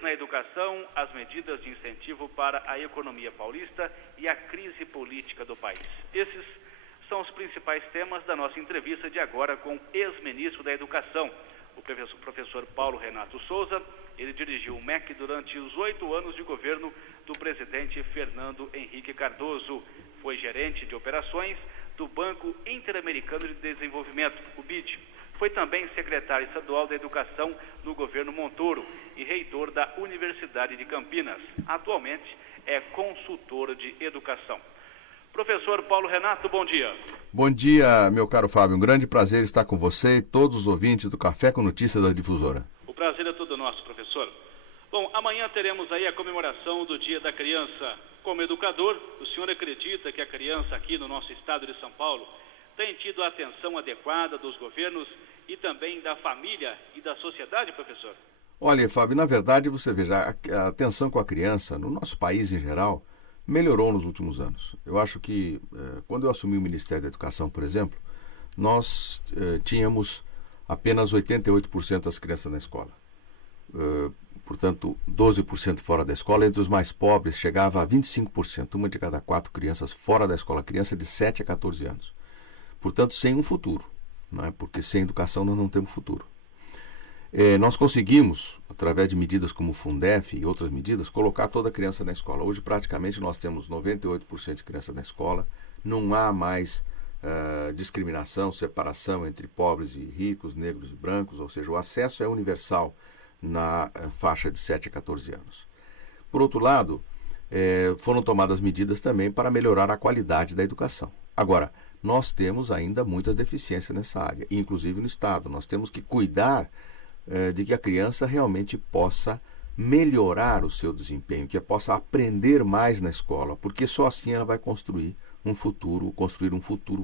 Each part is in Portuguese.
Melhorias na educação, as medidas de incentivo para a economia paulista e a crise política do país. Esses são os principais temas da nossa entrevista de agora com o ex-ministro da Educação, o professor Paulo Renato Souza. Ele dirigiu o MEC durante os 8 anos de governo do presidente Fernando Henrique Cardoso. Foi gerente de operações do Banco Interamericano de Desenvolvimento, o BID. Foi também secretário estadual da Educação no governo Montoro e reitor da Universidade de Campinas. Atualmente é consultor de educação. Professor Paulo Renato, bom dia. Bom dia, meu caro Fábio. Um grande prazer estar com você e todos os ouvintes do Café com Notícias da Difusora. O prazer é todo nosso, professor. Bom, amanhã teremos aí a comemoração do Dia da Criança. Como educador, o senhor acredita que a criança aqui no nosso estado de São Paulo tem tido a atenção adequada dos governos e também da família e da sociedade, professor? Olha, Fábio, na verdade, você veja, a atenção com a criança, no nosso país em geral, melhorou nos últimos anos. Eu acho que, quando eu assumi o Ministério da Educação, por exemplo, nós tínhamos apenas 88% das crianças na escola. Portanto, 12% fora da escola. Entre os mais pobres, chegava a 25%, uma de cada 4 crianças fora da escola, criança de 7 a 14 anos. Portanto, sem um futuro, não é? Porque sem educação nós não temos futuro. Nós conseguimos, através de medidas como o Fundef e outras medidas, colocar toda a criança na escola. Hoje, praticamente, nós temos 98% de crianças na escola. Não há mais discriminação, separação entre pobres e ricos, negros e brancos, ou seja, o acesso é universal na faixa de 7 a 14 anos. Por outro lado, foram tomadas medidas também para melhorar a qualidade da educação. Agora, nós temos ainda muitas deficiências nessa área, inclusive no Estado. Nós temos que cuidar de que a criança realmente possa melhorar o seu desempenho, que possa aprender mais na escola, porque só assim ela vai construir um futuro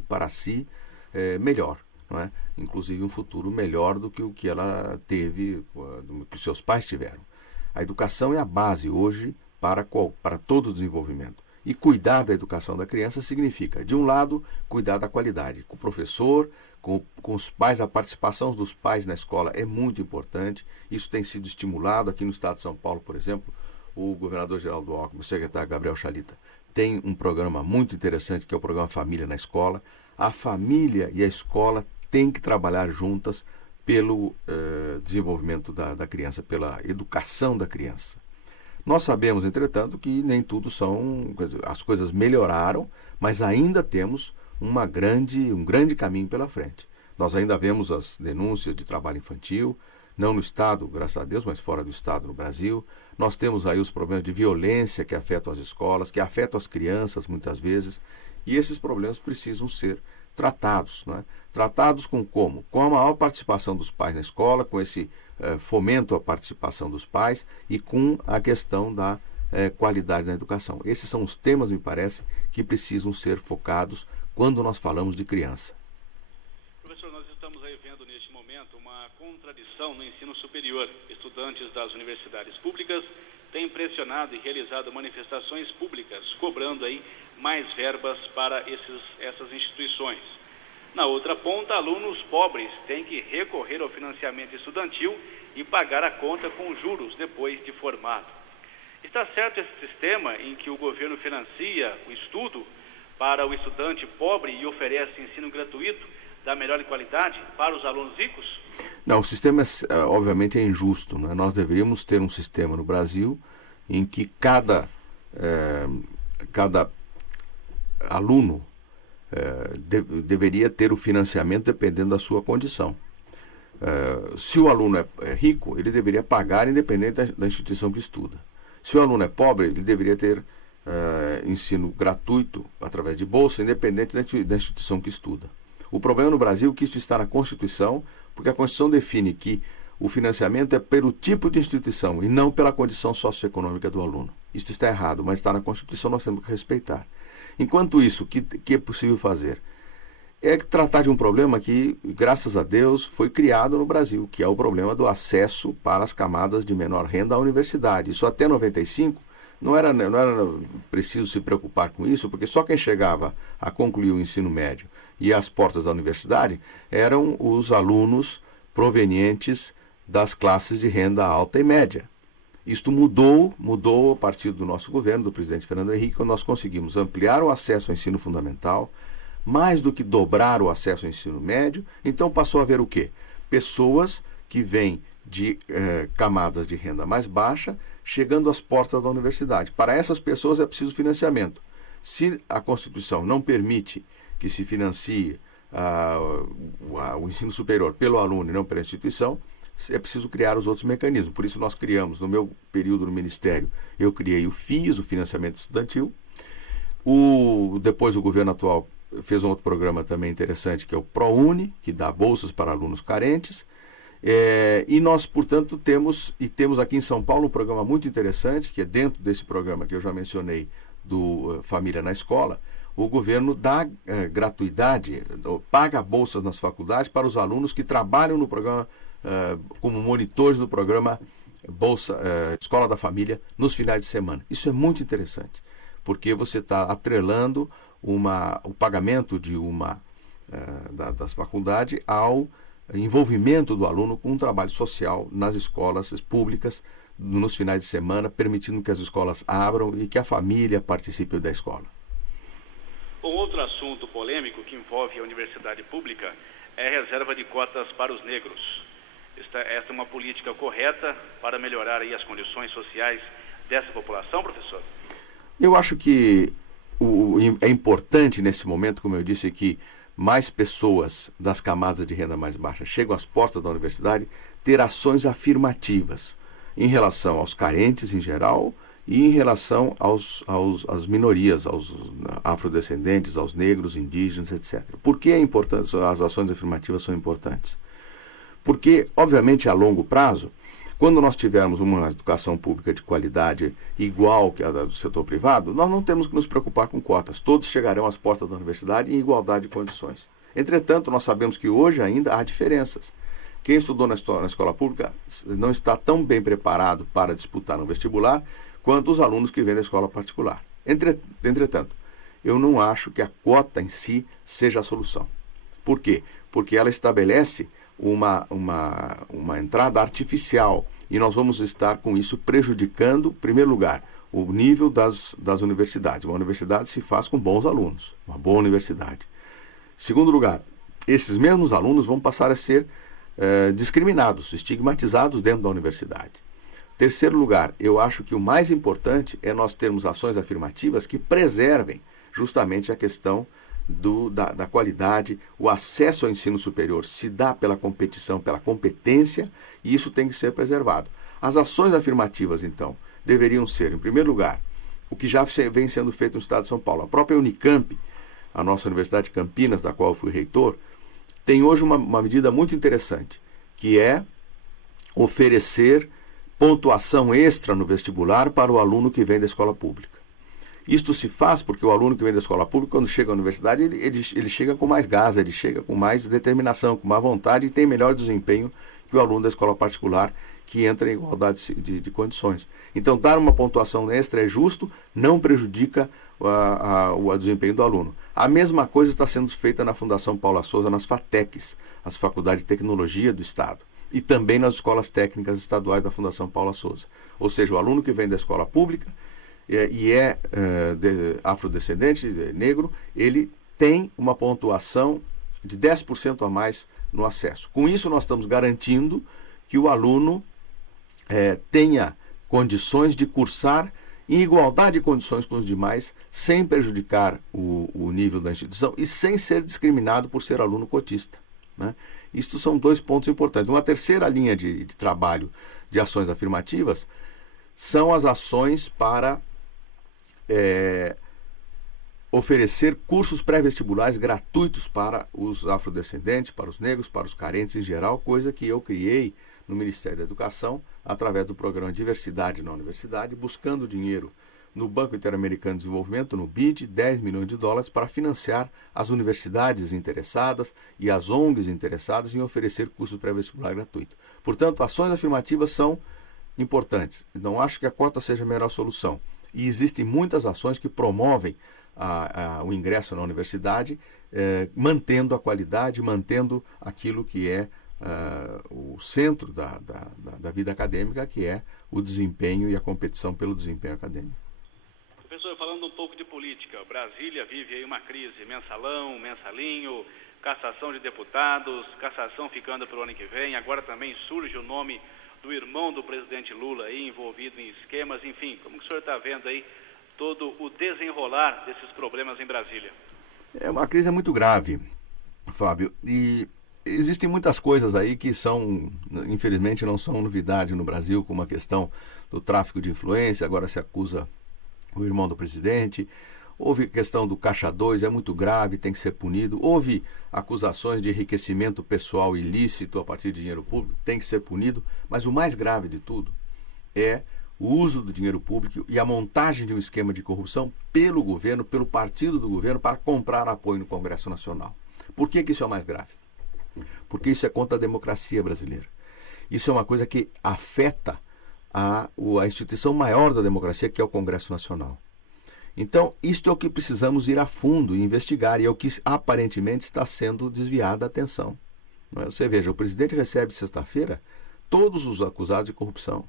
para si melhor, não é? Inclusive um futuro melhor do que o que ela teve, do que seus pais tiveram. A educação é a base hoje para todo o desenvolvimento. E cuidar da educação da criança significa, de um lado, cuidar da qualidade, com o professor, com os pais. A participação dos pais na escola é muito importante. Isso tem sido estimulado aqui no estado de São Paulo, por exemplo. O governador Geraldo Alckmin, o secretário Gabriel Chalita, tem um programa muito interessante, que é o programa Família na Escola. A família e a escola têm que trabalhar juntas pelo desenvolvimento da criança, pela educação da criança. Nós sabemos, entretanto, que nem tudo as coisas melhoraram, mas ainda temos um grande caminho pela frente. Nós ainda vemos as denúncias de trabalho infantil, não no Estado, graças a Deus, mas fora do Estado, no Brasil. Nós temos aí os problemas de violência que afetam as escolas, que afetam as crianças muitas vezes, e esses problemas precisam ser tratados, né? Tratados como? Com a maior participação dos pais na escola, com esse fomento à participação dos pais e com a questão da qualidade na educação. Esses são os temas, me parece, que precisam ser focados quando nós falamos de criança. Professor, nós estamos aí vendo neste momento uma contradição no ensino superior. Estudantes das universidades públicas têm pressionado e realizado manifestações públicas, cobrando aí mais verbas para essas instituições. Na outra ponta, alunos pobres têm que recorrer ao financiamento estudantil e pagar a conta com juros depois de formado. Está certo esse sistema em que o governo financia o estudo para o estudante pobre e oferece ensino gratuito da melhor qualidade para os alunos ricos? Não, o sistema, obviamente, é injusto, né? Nós deveríamos ter um sistema no Brasil em que cada aluno deveria ter o financiamento dependendo da sua condição. Se o aluno é rico, ele deveria pagar independente da instituição que estuda. Se o aluno é pobre, ele deveria ter ensino gratuito através de bolsa, independente da instituição que estuda. O problema no Brasil é que isso está na Constituição, porque a Constituição define que o financiamento é pelo tipo de instituição e não pela condição socioeconômica do aluno. Isso está errado, mas está na Constituição, nós temos que respeitar. Enquanto isso, o que é possível fazer? É tratar de um problema que, graças a Deus, foi criado no Brasil, que é o problema do acesso para as camadas de menor renda à universidade. Isso até 95 não era preciso se preocupar com isso, porque só quem chegava a concluir o ensino médio e as portas da universidade eram os alunos provenientes das classes de renda alta e média. Isto mudou a partir do nosso governo, do presidente Fernando Henrique, quando nós conseguimos ampliar o acesso ao ensino fundamental, mais do que dobrar o acesso ao ensino médio. Então passou a haver o quê? Pessoas que vêm de camadas de renda mais baixa, chegando às portas da universidade. Para essas pessoas é preciso financiamento. Se a Constituição não permite que se financie o ensino superior pelo aluno e não pela instituição, é preciso criar os outros mecanismos. Por isso nós criamos, no meu período no Ministério, eu criei o FIES, o Financiamento Estudantil. Depois o governo atual fez um outro programa também interessante, que é o ProUni, que dá bolsas para alunos carentes. E nós, portanto, temos aqui em São Paulo um programa muito interessante, que é dentro desse programa que eu já mencionei, do Família na Escola. O governo dá gratuidade, paga bolsas nas faculdades para os alunos que trabalham no programa, como monitores do programa Escola da Família, nos finais de semana. Isso é muito interessante, porque você está atrelando o pagamento de das faculdades ao envolvimento do aluno com um trabalho social nas escolas públicas, nos finais de semana, permitindo que as escolas abram e que a família participe da escola. Um outro assunto polêmico que envolve a universidade pública é a reserva de cotas para os negros. Esta é uma política correta para melhorar aí as condições sociais dessa população, professor? Eu acho que é importante nesse momento, como eu disse, que mais pessoas das camadas de renda mais baixa chegam às portas da universidade, ter ações afirmativas em relação aos carentes em geral e em relação às minorias, aos afrodescendentes, aos negros, indígenas, etc. Por que é importante, as ações afirmativas são importantes? Porque, obviamente, a longo prazo, quando nós tivermos uma educação pública de qualidade igual que a do setor privado, nós não temos que nos preocupar com cotas. Todos chegarão às portas da universidade em igualdade de condições. Entretanto, nós sabemos que hoje ainda há diferenças. Quem estudou na escola pública não está tão bem preparado para disputar no vestibular quanto os alunos que vêm da escola particular. Entretanto, eu não acho que a cota em si seja a solução. Por quê? Porque ela estabelece uma entrada artificial e nós vamos estar com isso prejudicando, em primeiro lugar, o nível das universidades. Uma universidade se faz com bons alunos, uma boa universidade. Em segundo lugar, esses mesmos alunos vão passar a ser discriminados, estigmatizados dentro da universidade. Terceiro lugar, eu acho que o mais importante é nós termos ações afirmativas que preservem justamente a questão da qualidade. O acesso ao ensino superior se dá pela competição, pela competência, e isso tem que ser preservado. As ações afirmativas, então, deveriam ser, em primeiro lugar, o que já vem sendo feito no estado de São Paulo. A própria Unicamp, a nossa Universidade de Campinas, da qual eu fui reitor, tem hoje uma medida muito interessante, que é oferecer pontuação extra no vestibular para o aluno que vem da escola pública. Isto se faz porque o aluno que vem da escola pública, quando chega à universidade, ele chega com mais gás, ele chega com mais determinação, com mais vontade e tem melhor desempenho que o aluno da escola particular, que entra em igualdade de condições. Então, dar uma pontuação extra é justo, não prejudica o desempenho do aluno. A mesma coisa está sendo feita na Fundação Paula Souza, nas FATECs, as Faculdades de Tecnologia do Estado, e também nas escolas técnicas estaduais da Fundação Paula Souza. Ou seja, o aluno que vem da escola pública e é afrodescendente, negro, ele tem uma pontuação de 10% a mais no acesso. Com isso, nós estamos garantindo que o aluno tenha condições de cursar em igualdade de condições com os demais, sem prejudicar o nível da instituição e sem ser discriminado por ser aluno cotista, né? Isto são dois pontos importantes. Uma terceira linha de trabalho de ações afirmativas são as ações para oferecer cursos pré-vestibulares gratuitos para os afrodescendentes, para os negros, para os carentes em geral, coisa que eu criei no Ministério da Educação, através do programa Diversidade na Universidade, buscando dinheiro no Banco Interamericano de Desenvolvimento, no BID, 10 milhões de dólares para financiar as universidades interessadas e as ONGs interessadas em oferecer curso pré-vestibular gratuito. Portanto, ações afirmativas são importantes. Não acho que a cota seja a melhor solução. E existem muitas ações que promovem o ingresso na universidade, mantendo a qualidade, mantendo aquilo que é o centro da da vida acadêmica, que é o desempenho e a competição pelo desempenho acadêmico. Professor, falando um pouco de política, Brasília vive aí uma crise, mensalão, mensalinho, cassação de deputados, cassação ficando para o ano que vem, agora também surge o nome do irmão do presidente Lula aí envolvido em esquemas, enfim, como que o senhor está vendo aí todo o desenrolar desses problemas em Brasília? A crise é muito grave, Fábio, e existem muitas coisas aí que são, infelizmente, não são novidade no Brasil, como a questão do tráfico de influência, agora se acusa o irmão do presidente. Houve a questão do Caixa 2, é muito grave, tem que ser punido. Houve acusações de enriquecimento pessoal ilícito a partir de dinheiro público, tem que ser punido. Mas o mais grave de tudo é o uso do dinheiro público e a montagem de um esquema de corrupção pelo governo, pelo partido do governo, para comprar apoio no Congresso Nacional. Por que isso é o mais grave? Porque isso é contra a democracia brasileira. Isso é uma coisa que afeta a instituição maior da democracia, que é o Congresso Nacional. Então, isto é o que precisamos ir a fundo e investigar, e é o que aparentemente está sendo desviada a atenção. Não é? Você veja, o presidente recebe sexta-feira todos os acusados de corrupção,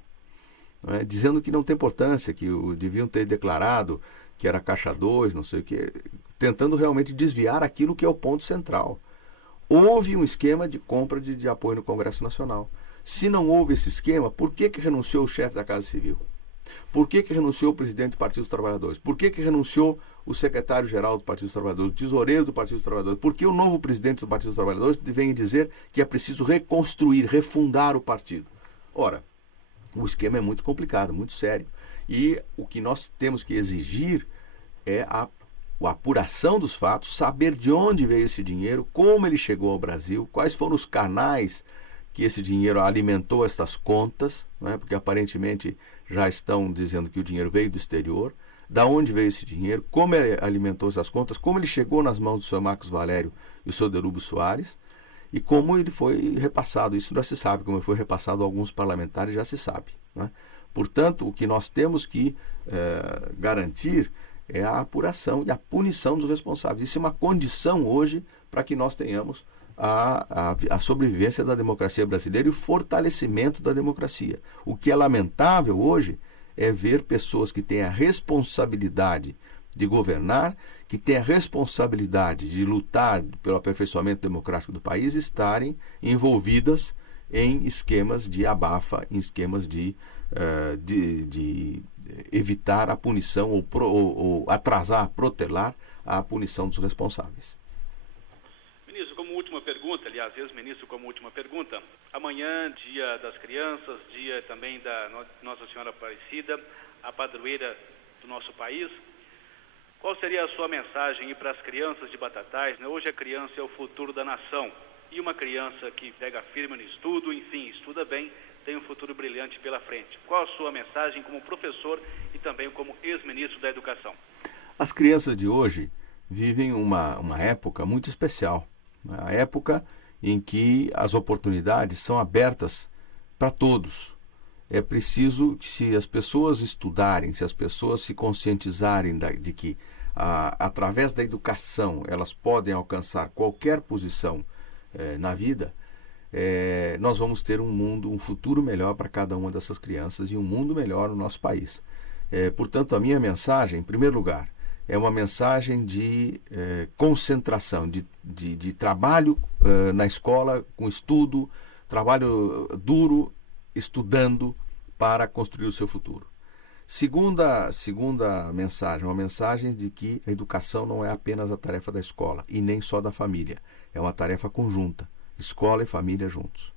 não é? Dizendo que não tem importância, que deviam ter declarado que era Caixa 2, não sei o quê, tentando realmente desviar aquilo que é o ponto central. Houve um esquema de compra de apoio no Congresso Nacional. Se não houve esse esquema, por que renunciou o chefe da Casa Civil? Por que renunciou o presidente do Partido dos Trabalhadores? Por que renunciou o secretário-geral do Partido dos Trabalhadores, o tesoureiro do Partido dos Trabalhadores? Por que o novo presidente do Partido dos Trabalhadores vem dizer que é preciso reconstruir, refundar o partido? Ora, o esquema é muito complicado, muito sério. E o que nós temos que exigir é a apuração dos fatos, saber de onde veio esse dinheiro, como ele chegou ao Brasil, quais foram os canais que esse dinheiro alimentou estas contas, né? Porque aparentemente já estão dizendo que o dinheiro veio do exterior, da onde veio esse dinheiro, como ele alimentou essas contas, como ele chegou nas mãos do senhor Marcos Valério e o senhor Derúbio Soares, e como ele foi repassado. Isso já se sabe, como ele foi repassado a alguns parlamentares já se sabe, né? Portanto, o que nós temos que garantir é a apuração e a punição dos responsáveis. Isso é uma condição hoje para que nós tenhamos a sobrevivência da democracia brasileira e o fortalecimento da democracia. O que é lamentável hoje é ver pessoas que têm a responsabilidade de governar, que têm a responsabilidade de lutar pelo aperfeiçoamento democrático do país, estarem envolvidas em esquemas de abafa, em esquemas de evitar a punição ou atrasar, protelar a punição dos responsáveis. Ministro, como última pergunta, aliás, ex-ministro, como última pergunta, amanhã, dia das crianças, dia também da Nossa Senhora Aparecida, a padroeira do nosso país, qual seria a sua mensagem para as crianças de Batatais, né? Hoje a criança é o futuro da nação, e uma criança que pega firme no estudo, enfim, estuda bem, tem um futuro brilhante pela frente. Qual a sua mensagem como professor e também como ex-ministro da Educação? As crianças de hoje vivem uma época muito especial, né? A época em que as oportunidades são abertas para todos. É preciso que, se as pessoas estudarem, se as pessoas se conscientizarem de que através da educação elas podem alcançar qualquer posição na vida, nós vamos ter um futuro melhor para cada uma dessas crianças e um mundo melhor no nosso país. Portanto, a minha mensagem, em primeiro lugar, é uma mensagem de concentração, de trabalho na escola, com estudo, trabalho duro, estudando para construir o seu futuro. Segunda mensagem, uma mensagem de que a educação não é apenas a tarefa da escola e nem só da família. É uma tarefa conjunta, escola e família juntos.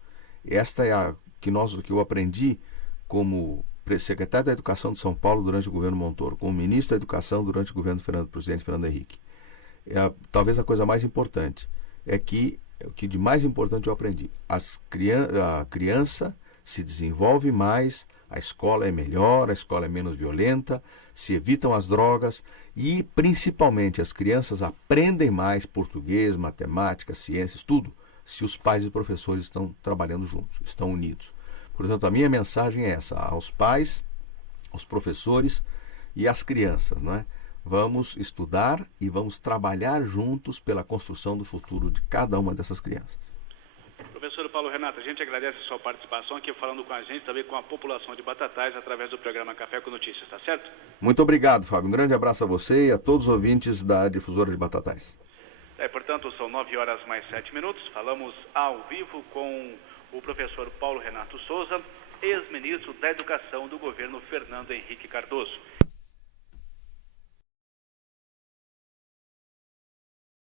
Esta é que eu aprendi como secretário da Educação de São Paulo durante o governo Montoro, como ministro da Educação durante o governo do presidente Fernando Henrique. Talvez a coisa mais importante é que o que de mais importante eu aprendi. A criança se desenvolve mais, a escola é melhor, a escola é menos violenta, se evitam as drogas e, principalmente, as crianças aprendem mais português, matemática, ciências, tudo, se os pais e professores estão trabalhando juntos, estão unidos. Portanto, a minha mensagem é essa, aos pais, aos professores e às crianças, não é? Vamos estudar e vamos trabalhar juntos pela construção do futuro de cada uma dessas crianças. Professor Professor Paulo Renato, a gente agradece a sua participação aqui falando com a gente, também com a população de Batatais, através do programa Café com Notícias, tá certo? Muito obrigado, Fábio. Um grande abraço a você e a todos os ouvintes da Difusora de Batatais. Portanto, são 9h mais 7. Falamos ao vivo com o professor Paulo Renato Souza, ex-ministro da Educação do governo Fernando Henrique Cardoso.